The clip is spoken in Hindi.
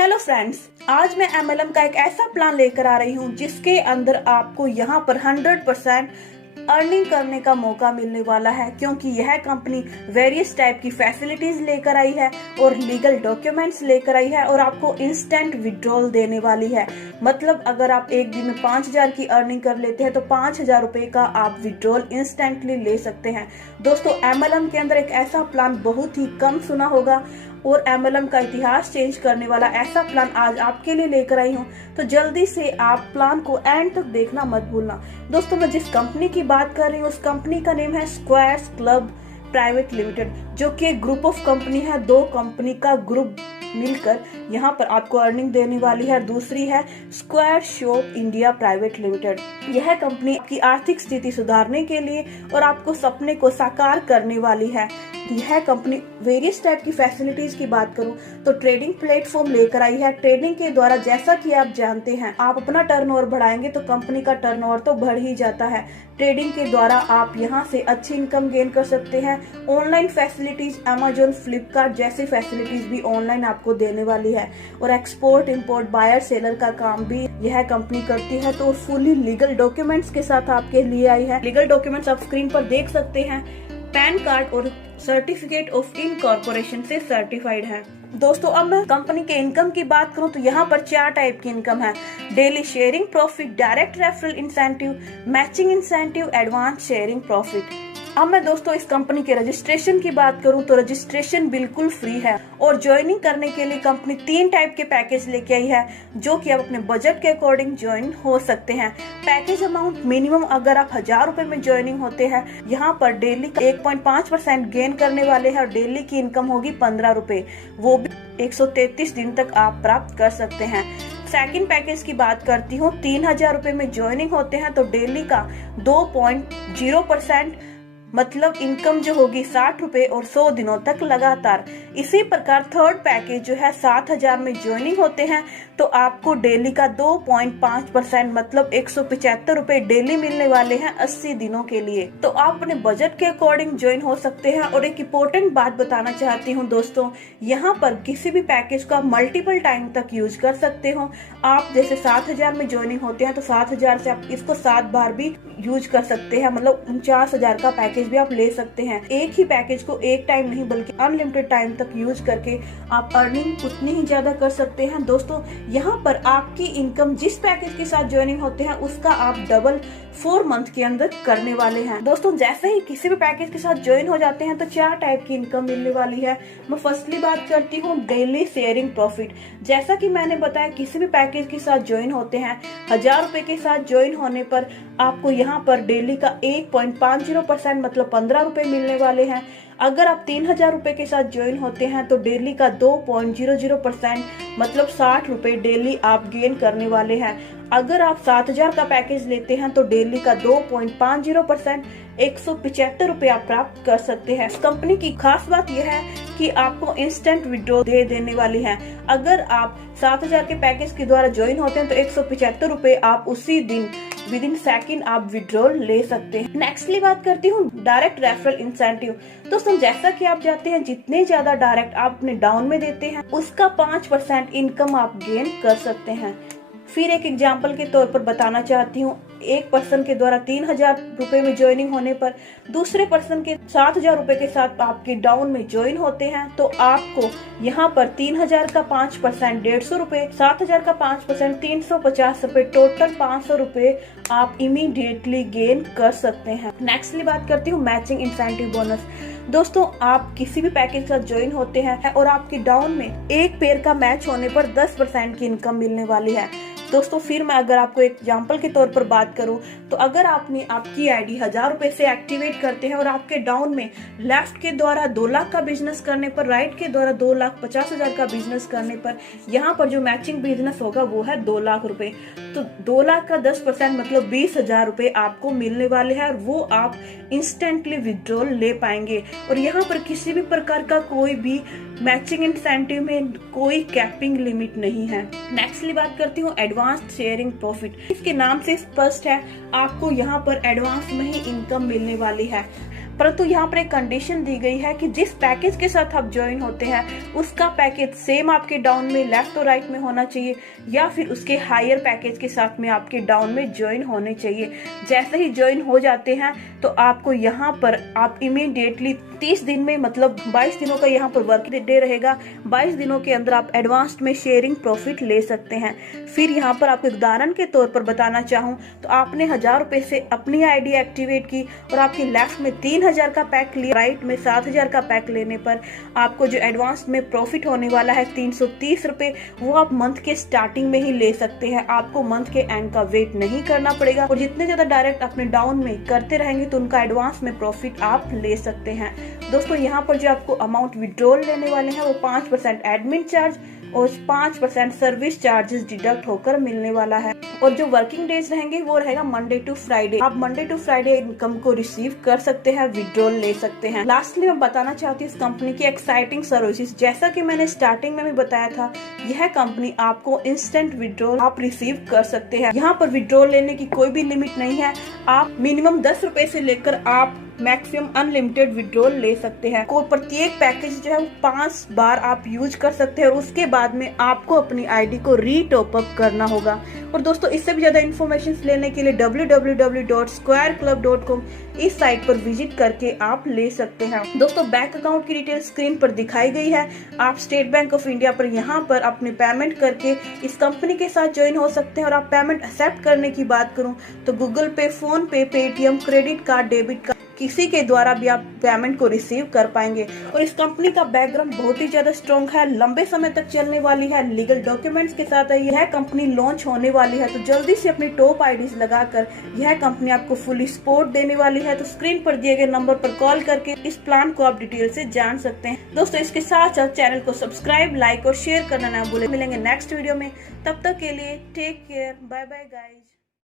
हेलो फ्रेंड्स, आज मैं MLM का एक ऐसा प्लान लेकर आ रही हूँ जिसके अंदर आपको यहाँ पर 100% अर्निंग करने का मौका मिलने वाला है, क्योंकि यह कंपनी वेरियस टाइप की फैसिलिटीज लेकर आई है और लीगल डॉक्यूमेंट्स लेकर आई है और आपको इंस्टेंट विड्रॉल देने वाली है। मतलब अगर आप एक दिन में 5,000 की अर्निंग कर लेते हैं तो 5,000 रुपए का आप विड्रॉल इंस्टेंटली ले सकते हैं। दोस्तों, MLM के अंदर एक ऐसा प्लान बहुत ही कम सुना होगा और MLM का इतिहास चेंज करने वाला ऐसा प्लान आज आपके लिए लेकर आई हूँ, तो जल्दी से आप प्लान को एंड तक देखना मत भूलना। दोस्तों, मैं जिस कंपनी की बात कर रही हूँ उस कंपनी का नेम है स्क्वायर्स क्लब प्राइवेट लिमिटेड, जो कि एक ग्रुप ऑफ कंपनी है। दो कंपनी का ग्रुप मिलकर यहाँ पर आपको अर्निंग देने वाली है। दूसरी है square shop India private limited. यह कंपनी आपकी आर्थिक स्थिति सुधारने के लिए और आपको सपने को साकार करने वाली है। यह कंपनी वेरियस टाइप की फैसिलिटीज की बात करूं तो ट्रेडिंग प्लेटफॉर्म लेकर आई है। ट्रेडिंग के द्वारा, जैसा कि आप जानते हैं, आप अपना टर्नओवर बढ़ाएंगे तो कंपनी का टर्नओवर तो बढ़ ही जाता है। ट्रेडिंग के द्वारा आप यहां से अच्छी इनकम गेन कर सकते हैं। ऑनलाइन फैसिलिटीज Amazon, फ्लिपकार्ट जैसी फैसिलिटीज भी ऑनलाइन आपको देने वाली है और एक्सपोर्ट इंपोर्ट बायर सेलर का काम भी यह कंपनी करती है। तो फुली लीगल डॉक्यूमेंट्स के साथ आपके लिए आई है। लीगल डॉक्यूमेंट्स आप स्क्रीन पर देख सकते हैं। पैन कार्ड और सर्टिफिकेट ऑफ इनकॉर्पोरेशन से सर्टिफाइड है। दोस्तों, अब मैं कंपनी के इनकम की बात करूं तो यहाँ पर 4 टाइप की इनकम है: daily sharing profit, direct referral incentive, matching incentive, advance sharing profit. अब मैं दोस्तों इस कंपनी के रजिस्ट्रेशन की बात करूं तो रजिस्ट्रेशन बिल्कुल फ्री है और ज्वाइनिंग करने के लिए कंपनी 3 टाइप के पैकेज लेके आई है, जो कि आप अपने बजट के अकॉर्डिंग ज्वाइन हो सकते हैं। पैकेज अमाउंट मिनिमम अगर आप 1,000 रुपए में ज्वाइनिंग होते हैं, यहाँ पर डेली का 1.5% गेन करने वाले हैं और डेली की इनकम होगी 15 रुपए, वो भी 133 दिन तक आप प्राप्त कर सकते हैं। सेकंड पैकेज की बात करती हूँ, 3,000 रुपए में ज्वाइनिंग होते हैं तो डेली का 2.0% मतलब इनकम जो होगी 60 रुपए और 100 दिनों तक लगातार। इसी प्रकार थर्ड पैकेज जो है 7,000 में ज्वाइनिंग होते हैं तो आपको डेली का 2.5% मतलब 175 रुपए डेली मिलने वाले हैं 80 दिनों के लिए। तो आप अपने बजट के अकॉर्डिंग ज्वाइन हो सकते हैं। और एक इम्पोर्टेंट बात बताना चाहती हूँ दोस्तों, यहाँ पर किसी भी पैकेज का मल्टीपल टाइम तक यूज कर सकते हो। आप जैसे 7,000 में ज्वाइनिंग होते हैं तो 7,000 से आप इसको 7 बार भी यूज कर सकते हैं, मतलब 49,000 का पैकेज भी आप ले सकते हैं। एक ही पैकेज को एक टाइम नहीं बल्कि अनलिमिटेड टाइम तक यूज करके आप अर्निंग उतनी ही ज्यादा कर सकते हैं। दोस्तों, यहाँ पर आपकी इनकम जिस पैकेज के साथ ज्वाइनिंग होते हैं उसका आप डबल 4 मंथ के अंदर करने वाले हैं। दोस्तों, जैसे ही किसी भी पैकेज के साथ ज्वाइन हो जाते हैं तो 4 टाइप की इनकम मिलने वाली है। मैं फर्स्टली बात करती हूँ डेली शेयरिंग प्रॉफिट। जैसा कि मैंने बताया, किसी भी पैकेज के साथ ज्वाइन होते हैं, 1,000 रुपए के साथ ज्वाइन होने पर आपको यहाँ पर डेली का 1.50% मतलब 15 रुपए मिलने वाले हैं। अगर आप 3,000 रुपए के साथ ज्वाइन होते हैं तो डेली का 2.00% मतलब 60 रुपए डेली आप गेन करने वाले हैं। अगर आप 7,000 का पैकेज लेते हैं तो डेली का 2.50% 175 रुपए आप प्राप्त कर सकते हैं। इस कंपनी की खास बात यह है कि आपको इंस्टेंट विड्रॉ दे देने वाली है। अगर आप 7,000 के पैकेज के द्वारा ज्वाइन होते हैं तो 175 रुपए आप उसी दिन विद इन सेकेंड आप विड्रॉल ले सकते हैं। नेक्स्टली बात करती हूँ डायरेक्ट रेफरल इंसेंटिव। दोस्तों, जैसा कि आप जानते हैं, जितने ज्यादा डायरेक्ट आप अपने डाउन में देते हैं उसका 5% इनकम आप गेन कर सकते हैं। फिर एक एग्जाम्पल के तौर पर बताना चाहती हूँ, एक पर्सन के द्वारा 3,000 रुपए में ज्वाइनिंग होने पर दूसरे पर्सन के 7,000 रुपए के साथ आपके डाउन में ज्वाइन होते हैं तो आपको यहाँ पर 3,000 का 5% 150 रुपए, 7,000 का 5% 350 रुपए, टोटल 500 रुपए आप इमीडिएटली गेन कर सकते हैं। नेक्स्टली बात करती हूँ मैचिंग इंसेंटिव बोनस। दोस्तों, आप किसी भी पैकेज के साथ ज्वाइन होते हैं और आपके डाउन में एक पेयर का मैच होने पर 10% की इनकम मिलने वाली है। दोस्तों, फिर मैं अगर आपको एक एग्जांपल के तौर पर बात करूं तो अगर आपने आपकी आईडी 1,000 रुपए से एक्टिवेट करते हैं और आपके डाउन में लेफ्ट के द्वारा 2 लाख का बिजनेस करने पर, राइट के द्वारा 2,50,000 का बिजनेस करने पर यहाँ पर जो मैचिंग बिजनेस होगा वो है 2 लाख रुपए। तो 2 लाख का 10% मतलब 20,000 रुपए आपको मिलने वाले हैं और वो आप इंस्टेंटली विड्रॉल ले पाएंगे। और यहाँ पर किसी भी प्रकार का कोई भी मैचिंग इंसेंटिव में कोई कैपिंग लिमिट नहीं है। नेक्स्टली बात करती हूँ एडवांस शेयरिंग प्रॉफिट। इसके नाम से स्पष्ट है, आपको यहाँ पर एडवांस में ही इनकम मिलने वाली है। परंतु यहाँ पर एक कंडीशन दी गई है कि जिस पैकेज के साथ आप ज्वाइन होते हैं उसका पैकेज सेम आपके डाउन में लेफ्ट और राइट में होना चाहिए, या फिर उसके हायर पैकेज के साथ में आपके डाउन में ज्वाइन होने चाहिए। जैसे ही ज्वाइन हो जाते हैं तो आपको यहाँ पर आप इमीडिएटली 30 दिन में, मतलब 22 दिनों का यहाँ पर वर्क डे रहेगा, 22 दिनों के अंदर आप एडवांस्ड में शेयरिंग प्रॉफिट ले सकते हैं। फिर यहाँ पर आपको उदाहरण के तौर पर बताना चाहूँ तो आपने 1000 रुपए से अपनी आईडी एक्टिवेट की और आपके लेफ्ट में 3000 का पैक लिया, राइट में 7000 का पैक लेने पर आपको जो एडवांस में प्रॉफिट होने वाला है 330 रुपए, वो आप मंथ के स्टार्टिंग में ही ले सकते हैं। आपको मंथ के एंड का वेट नहीं करना पड़ेगा और जितने ज्यादा डायरेक्ट अपने डाउन में करते रहेंगे तो उनका एडवांस में प्रॉफिट आप ले सकते हैं। दोस्तों यहाँ पर जो आपको अमाउंट विड्रॉल लेने वाले हैं वो 5% एडमिन चार्ज और 5% सर्विस चार्जेस डिडक्ट होकर मिलने वाला है। और जो वर्किंग डेज रहेंगे वो रहेगा मंडे टू फ्राइडे। आप मंडे टू फ्राइडे इनकम को रिसीव कर सकते हैं, विड्रॉल ले सकते हैं। लास्टली मैं बताना चाहती हूँ इस कंपनी की एक्साइटिंग सर्विसेज। जैसा कि मैंने स्टार्टिंग में भी बताया था, यह कंपनी आपको इंस्टेंट विड्रॉल आप रिसीव कर सकते हैं। यहाँ पर विड्रॉल लेने की कोई भी लिमिट नहीं है। आप मिनिमम 10 रुपए से लेकर आप मैक्सिमम अनलिमिटेड विड्रॉल ले सकते हैं। को प्रत्येक पैकेज जो है 5 बार आप यूज कर सकते हैं और उसके बाद में आपको अपनी आईडी को रीटॉप अप करना होगा। और दोस्तों इससे भी ज्यादा इन्फॉर्मेशन लेने के लिए www.squareclub.com इस साइट पर विजिट करके आप ले सकते हैं। दोस्तों बैंक अकाउंट की डिटेल स्क्रीन पर दिखाई गई है। आप स्टेट बैंक ऑफ इंडिया पर यहाँ पर अपनी पेमेंट करके इस कंपनी के साथ ज्वाइन हो सकते हैं। और आप पेमेंट एक्सेप्ट करने की बात करूँ तो गूगल पे, फोन पे, Paytm, credit card, debit card किसी के द्वारा भी आप पेमेंट को रिसीव कर पाएंगे। और इस कंपनी का बैकग्राउंड बहुत ही ज्यादा स्ट्रॉन्ग है, लंबे समय तक चलने वाली है, लीगल डॉक्यूमेंट्स के साथ है। यह कंपनी लॉन्च होने वाली है, तो जल्दी से अपनी टॉप आईडीज लगाकर यह कंपनी आपको फुली सपोर्ट देने वाली है। तो स्क्रीन पर दिए गए नंबर पर कॉल करके इस प्लान को आप डिटेल से जान सकते हैं। दोस्तों इसके साथ साथ चैनल को सब्सक्राइब, लाइक और शेयर करना ना भूलें। मिलेंगे नेक्स्ट वीडियो में, तब तक के लिए take care, bye bye guys.